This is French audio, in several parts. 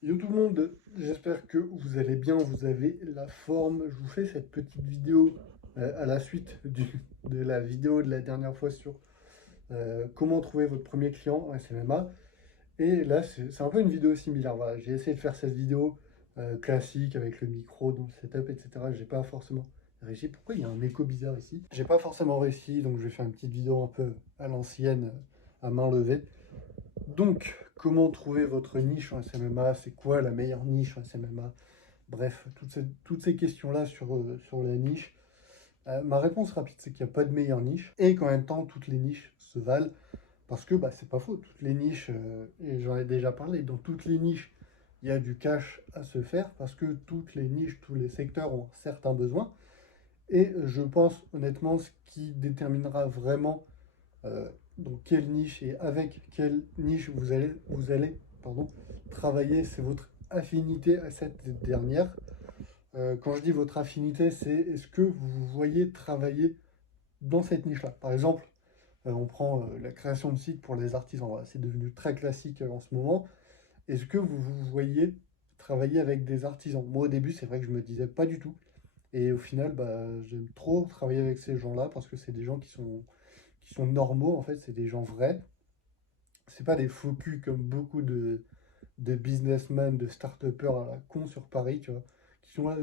Yo tout le monde, j'espère que vous allez bien, vous avez la forme. Je vous fais cette petite vidéo à la suite de la vidéo de la dernière fois sur comment trouver votre premier client en SMMA. Et là, c'est un peu une vidéo similaire. Voilà, j'ai essayé de faire cette vidéo classique avec le micro, donc le setup, etc. J'ai pas forcément réussi. Pourquoi il y a un écho bizarre ici? J'ai pas forcément réussi, donc je vais faire une petite vidéo un peu à l'ancienne, à main levée. Donc, comment trouver votre niche en SMMA? C'est quoi la meilleure niche en SMMA? Bref, toutes ces questions-là sur la niche. Ma réponse rapide, c'est qu'il n'y a pas de meilleure niche et qu'en même temps, toutes les niches se valent parce que c'est pas faux. Toutes les niches, et j'en ai déjà parlé, dans toutes les niches, il y a du cash à se faire parce que toutes les niches, tous les secteurs ont certains besoins. Et je pense honnêtement, ce qui déterminera vraiment dans quelle niche et avec quelle niche vous allez travailler, c'est votre affinité à cette dernière. Quand je dis votre affinité, c'est est-ce que vous vous voyez travailler dans cette niche-là. Par exemple, on prend la création de sites pour les artisans. Voilà, c'est devenu très classique en ce moment. Est-ce que vous vous voyez travailler avec des artisans? Moi, au début, c'est vrai que je me disais pas du tout. Et au final, j'aime trop travailler avec ces gens-là parce que c'est des gens qui sont normaux, en fait, c'est des gens vrais. C'est pas des faux culs comme beaucoup de businessmen, de start-upers à la con sur Paris, tu vois, qui sont là,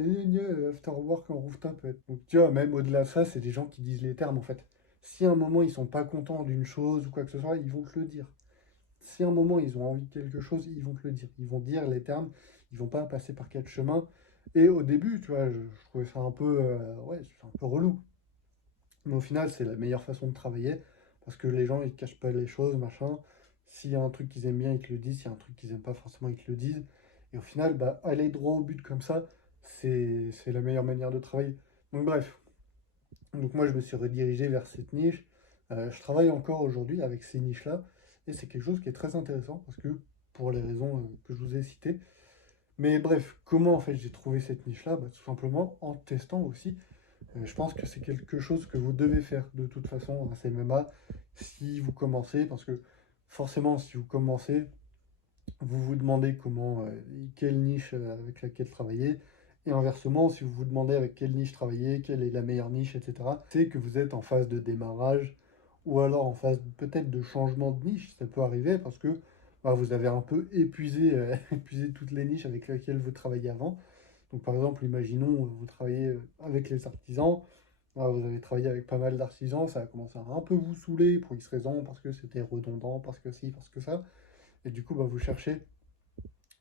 after work en rooftop. Ouais. Donc, tu vois, même au-delà de ça, c'est des gens qui disent les termes, en fait. Si à un moment, ils sont pas contents d'une chose ou quoi que ce soit, ils vont te le dire. Si à un moment, ils ont envie de quelque chose, ils vont te le dire. Ils vont dire les termes, ils vont pas passer par quel chemin. Et au début, tu vois, je trouvais ça un peu, ouais, c'est un peu relou. Mais au final, c'est la meilleure façon de travailler parce que les gens, ils cachent pas les choses, machin. S'il y a un truc qu'ils aiment bien, ils te le disent. S'il y a un truc qu'ils aiment pas forcément, ils te le disent. Et au final, aller droit au but comme ça, c'est la meilleure manière de travailler. Donc bref, donc moi, je me suis redirigé vers cette niche. Je travaille encore aujourd'hui avec ces niches-là. Et c'est quelque chose qui est très intéressant parce que pour les raisons que je vous ai citées. Mais bref, comment en fait j'ai trouvé cette niche-là? Tout simplement en testant aussi. Je pense que c'est quelque chose que vous devez faire de toute façon en CMMA si vous commencez, parce que forcément, si vous commencez, vous vous demandez quelle niche avec laquelle travailler, et inversement, si vous vous demandez avec quelle niche travailler, quelle est la meilleure niche, etc., c'est que vous êtes en phase de démarrage, ou alors en phase peut-être de changement de niche, ça peut arriver, parce que vous avez un peu épuisé, épuisé toutes les niches avec lesquelles vous travaillez avant. Donc par exemple, imaginons, vous travaillez avec les artisans, vous avez travaillé avec pas mal d'artisans, ça a commencé à un peu vous saouler pour X raisons, parce que c'était redondant, parce que ci, parce que ça. Et du coup, vous cherchez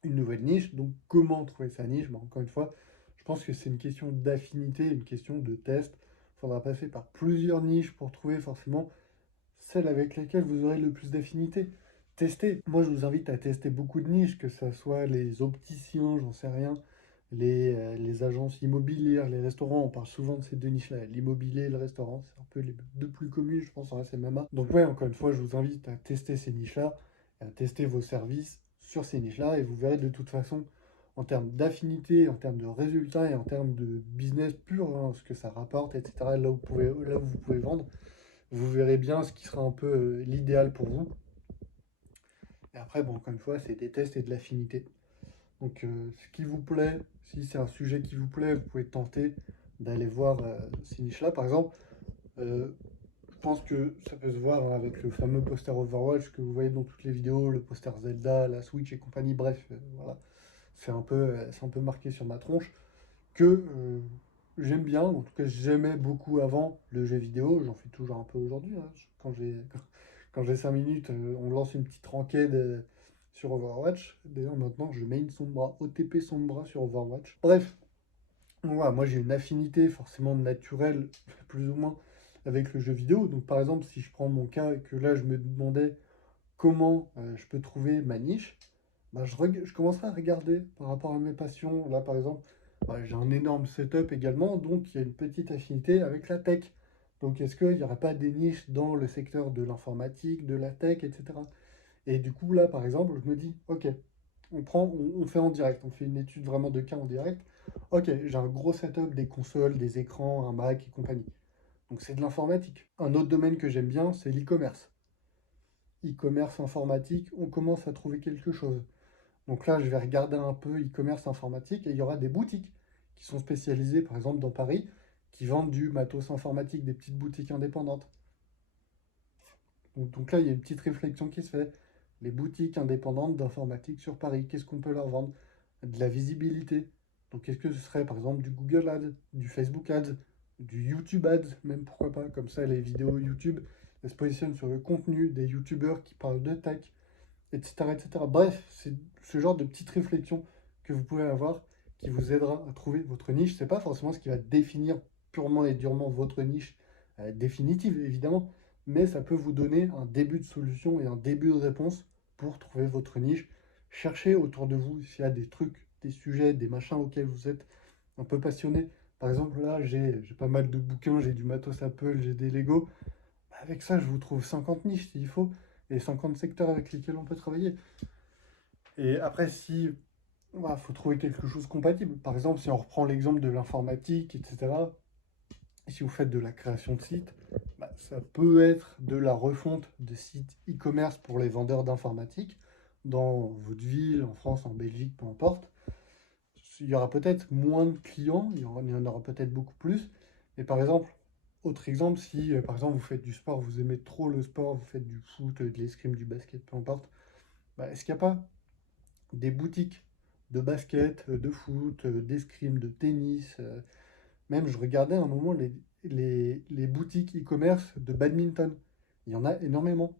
une nouvelle niche. Donc comment trouver sa niche? Encore une fois, je pense que c'est une question d'affinité, une question de test. Il faudra passer par plusieurs niches pour trouver forcément celle avec laquelle vous aurez le plus d'affinité. Tester. Moi, je vous invite à tester beaucoup de niches, que ce soit les opticiens, j'en sais rien, les agences immobilières, les restaurants. On parle souvent de ces deux niches-là, l'immobilier et le restaurant. C'est un peu les deux plus communes, je pense, en SMMA. Donc, ouais, encore une fois, je vous invite à tester ces niches-là, à tester vos services sur ces niches-là, et vous verrez de toute façon, en termes d'affinité, en termes de résultats et en termes de business pur, hein, ce que ça rapporte, etc., là où vous pouvez vendre, vous verrez bien ce qui sera un peu l'idéal pour vous. Et après, encore une fois, c'est des tests et de l'affinité. Donc, ce qui vous plaît, si c'est un sujet qui vous plaît, vous pouvez tenter d'aller voir ces niches-là. Par exemple, euh, je pense que ça peut se voir hein, avec le fameux poster Overwatch que vous voyez dans toutes les vidéos, le poster Zelda, la Switch et compagnie. Bref, voilà, c'est un peu marqué sur ma tronche que j'aime bien. En tout cas, j'aimais beaucoup avant le jeu vidéo. J'en fais toujours un peu aujourd'hui. Hein. Quand j'ai 5 minutes, on lance une petite ranked sur Overwatch. D'ailleurs, maintenant, je mets une Sombra, OTP Sombra sur Overwatch. Bref, voilà, moi j'ai une affinité forcément naturelle, plus ou moins, avec le jeu vidéo. Donc, par exemple, si je prends mon cas et que là, je me demandais comment je peux trouver ma niche, je commencerai à regarder par rapport à mes passions. Là, par exemple, j'ai un énorme setup également, donc il y a une petite affinité avec la tech. Donc, est-ce qu'il n'y aurait pas des niches dans le secteur de l'informatique, de la tech, etc. Et du coup, là, par exemple, je me dis, ok, on fait en direct, on fait une étude vraiment de cas en direct. Ok, j'ai un gros setup, des consoles, des écrans, un Mac et compagnie. Donc, c'est de l'informatique. Un autre domaine que j'aime bien, c'est l'e-commerce. E-commerce informatique, on commence à trouver quelque chose. Donc là, je vais regarder un peu e-commerce informatique et il y aura des boutiques qui sont spécialisées, par exemple dans Paris, qui vendent du matos informatique, des petites boutiques indépendantes. Donc là, il y a une petite réflexion qui se fait. Les boutiques indépendantes d'informatique sur Paris, qu'est-ce qu'on peut leur vendre? De la visibilité. Donc est-ce que ce serait par exemple du Google Ads, du Facebook Ads, du YouTube Ads, même pourquoi pas, comme ça les vidéos YouTube, elles se positionnent sur le contenu des YouTubeurs qui parlent de tech, etc. etc. Bref, c'est ce genre de petite réflexion que vous pouvez avoir qui vous aidera à trouver votre niche. C'est pas forcément ce qui va définir purement et durement votre niche définitive, évidemment, mais ça peut vous donner un début de solution et un début de réponse pour trouver votre niche. Cherchez autour de vous s'il y a des trucs, des sujets, des machins auxquels vous êtes un peu passionné. Par exemple, là, j'ai pas mal de bouquins, j'ai du matos Apple, j'ai des Lego. Avec ça, je vous trouve 50 niches s'il faut et 50 secteurs avec lesquels on peut travailler. Et après, si bah, faut trouver quelque chose de compatible. Par exemple, si on reprend l'exemple de l'informatique, etc., si vous faites de la création de sites, bah, ça peut être de la refonte de sites e-commerce pour les vendeurs d'informatique dans votre ville, en France, en Belgique, peu importe. Il y aura peut-être moins de clients, il y en aura peut-être beaucoup plus. Mais par exemple, autre exemple, si par exemple vous faites du sport, vous aimez trop le sport, vous faites du foot, de l'escrime, du basket, peu importe, bah, est-ce qu'il n'y a pas des boutiques de basket, de foot, d'escrime, de tennis. Même, je regardais à un moment les boutiques e-commerce de badminton. Il y en a énormément.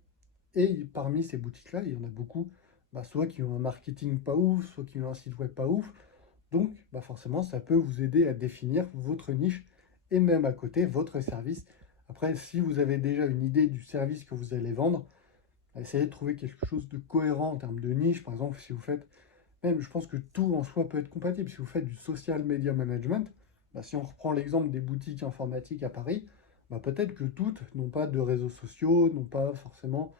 Et parmi ces boutiques-là, il y en a beaucoup, bah, soit qui ont un marketing pas ouf, soit qui ont un site web pas ouf. Donc, bah, forcément, ça peut vous aider à définir votre niche et même à côté votre service. Après, si vous avez déjà une idée du service que vous allez vendre, bah, essayez de trouver quelque chose de cohérent en termes de niche. Par exemple, si vous faites même, je pense que tout en soi peut être compatible. Si vous faites du social media management, bah, si on reprend l'exemple des boutiques informatiques à Paris, bah, peut-être que toutes n'ont pas de réseaux sociaux, n'ont pas forcément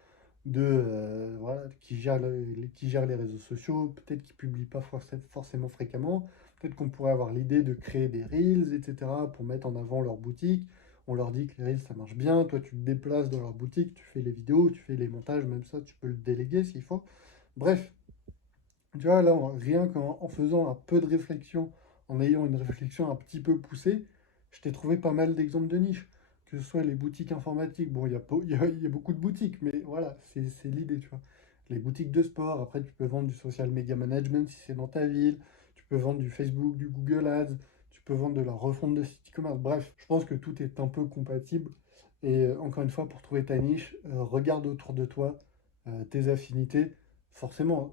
voilà, qui gèrent les réseaux sociaux, peut-être qu'ils ne publient pas forcément fréquemment. Peut-être qu'on pourrait avoir l'idée de créer des reels, etc., pour mettre en avant leur boutique. On leur dit que les reels, ça marche bien. Toi, tu te déplaces dans leur boutique, tu fais les vidéos, tu fais les montages, même ça, tu peux le déléguer s'il faut. Bref, tu vois, là, rien qu'en faisant un peu de réflexion, en ayant une réflexion un petit peu poussée, je t'ai trouvé pas mal d'exemples de niches. Que ce soit les boutiques informatiques, bon, il y a beaucoup de boutiques, mais voilà, c'est l'idée, tu vois. Les boutiques de sport, après, tu peux vendre du social media management si c'est dans ta ville, tu peux vendre du Facebook, du Google Ads, tu peux vendre de la refonte de site e-commerce. Bref, je pense que tout est un peu compatible. Et encore une fois, pour trouver ta niche, regarde autour de toi tes affinités. Forcément,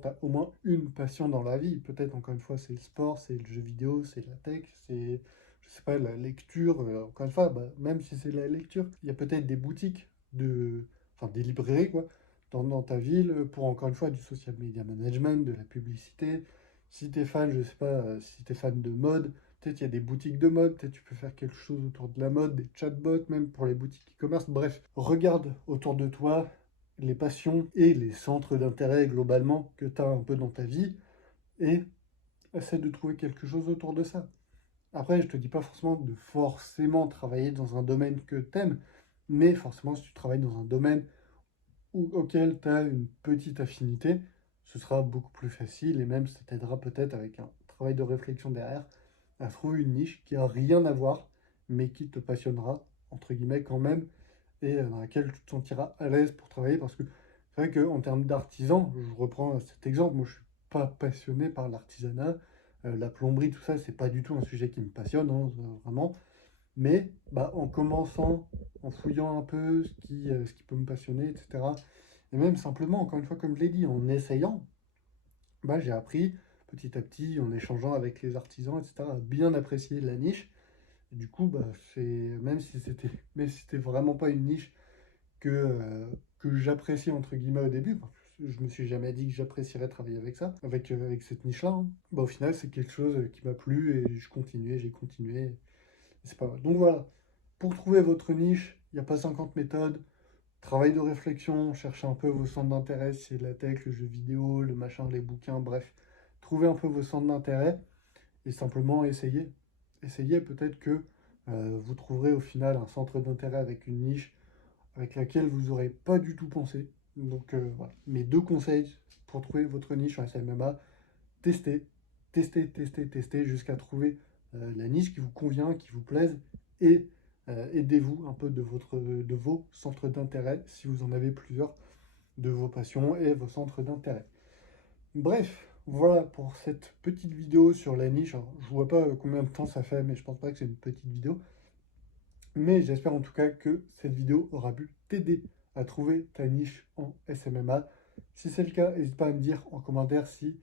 tu as au moins une passion dans la vie. Peut-être, encore une fois, c'est le sport, c'est le jeu vidéo, c'est la tech, c'est, je sais pas, la lecture. Encore une fois, bah, même si c'est la lecture, il y a peut-être des boutiques, enfin des librairies, quoi, dans ta ville pour, encore une fois, du social media management, de la publicité. Si tu es fan, je sais pas, si tu es fan de mode, peut-être il y a des boutiques de mode, peut-être tu peux faire quelque chose autour de la mode, des chatbots même pour les boutiques e-commerce. Bref, regarde autour de toi les passions et les centres d'intérêt globalement que tu as un peu dans ta vie et essaie de trouver quelque chose autour de ça. Après, je te dis pas forcément de forcément travailler dans un domaine que tu aimes, mais forcément si tu travailles dans un domaine auquel tu as une petite affinité, ce sera beaucoup plus facile et même ça t'aidera peut-être avec un travail de réflexion derrière à trouver une niche qui a rien à voir, mais qui te passionnera, entre guillemets, quand même, et dans laquelle tu te sentiras à l'aise pour travailler. Parce que c'est vrai qu'en termes d'artisan, je reprends cet exemple, moi je suis pas passionné par l'artisanat, la plomberie, tout ça, c'est pas du tout un sujet qui me passionne, hein, vraiment. Mais bah, en commençant, en fouillant un peu ce qui peut me passionner, etc. Et même simplement, encore une fois, comme je l'ai dit, en essayant, bah, j'ai appris petit à petit, en échangeant avec les artisans, etc., à bien apprécier la niche. Et du coup, bah, même si c'était vraiment pas une niche que j'apprécie entre guillemets au début, parce que je me suis jamais dit que j'apprécierais travailler avec ça, avec cette niche-là, hein. Bah, au final, c'est quelque chose qui m'a plu et j'ai continué. Et c'est pas mal. Donc voilà, pour trouver votre niche, il n'y a pas 50 méthodes. Travail de réflexion, cherchez un peu vos centres d'intérêt, si c'est la tech, le jeu vidéo, le machin, les bouquins, bref. Trouvez un peu vos centres d'intérêt et simplement essayez. Essayez peut-être que vous trouverez au final un centre d'intérêt avec une niche avec laquelle vous n'aurez pas du tout pensé. Donc voilà, mes 2 conseils pour trouver votre niche en SMMA, testez, testez jusqu'à trouver la niche qui vous convient, qui vous plaise, et aidez-vous un peu de vos centres d'intérêt, si vous en avez plusieurs, de vos passions et vos centres d'intérêt. Bref, voilà pour cette petite vidéo sur la niche. Alors, je vois pas combien de temps ça fait, mais je pense pas que c'est une petite vidéo. Mais j'espère en tout cas que cette vidéo aura pu t'aider à trouver ta niche en SMMA. Si c'est le cas, n'hésite pas à me dire en commentaire si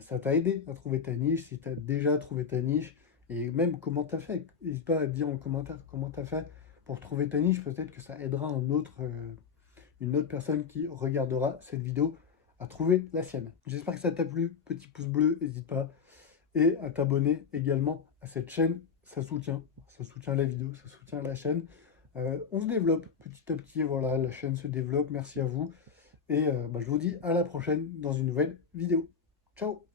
ça t'a aidé à trouver ta niche, si tu as déjà trouvé ta niche, et même comment tu as fait. N'hésite pas à dire en commentaire comment tu as fait pour trouver ta niche. Peut-être que ça aidera une autre personne qui regardera cette vidéo à trouver la sienne. J'espère que ça t'a plu. Petit pouce bleu, n'hésite pas. Et à t'abonner également à cette chaîne. Ça soutient la vidéo, ça soutient la chaîne. On se développe petit à petit, voilà, la chaîne se développe. Merci à vous. Et je vous dis à la prochaine dans une nouvelle vidéo. Ciao!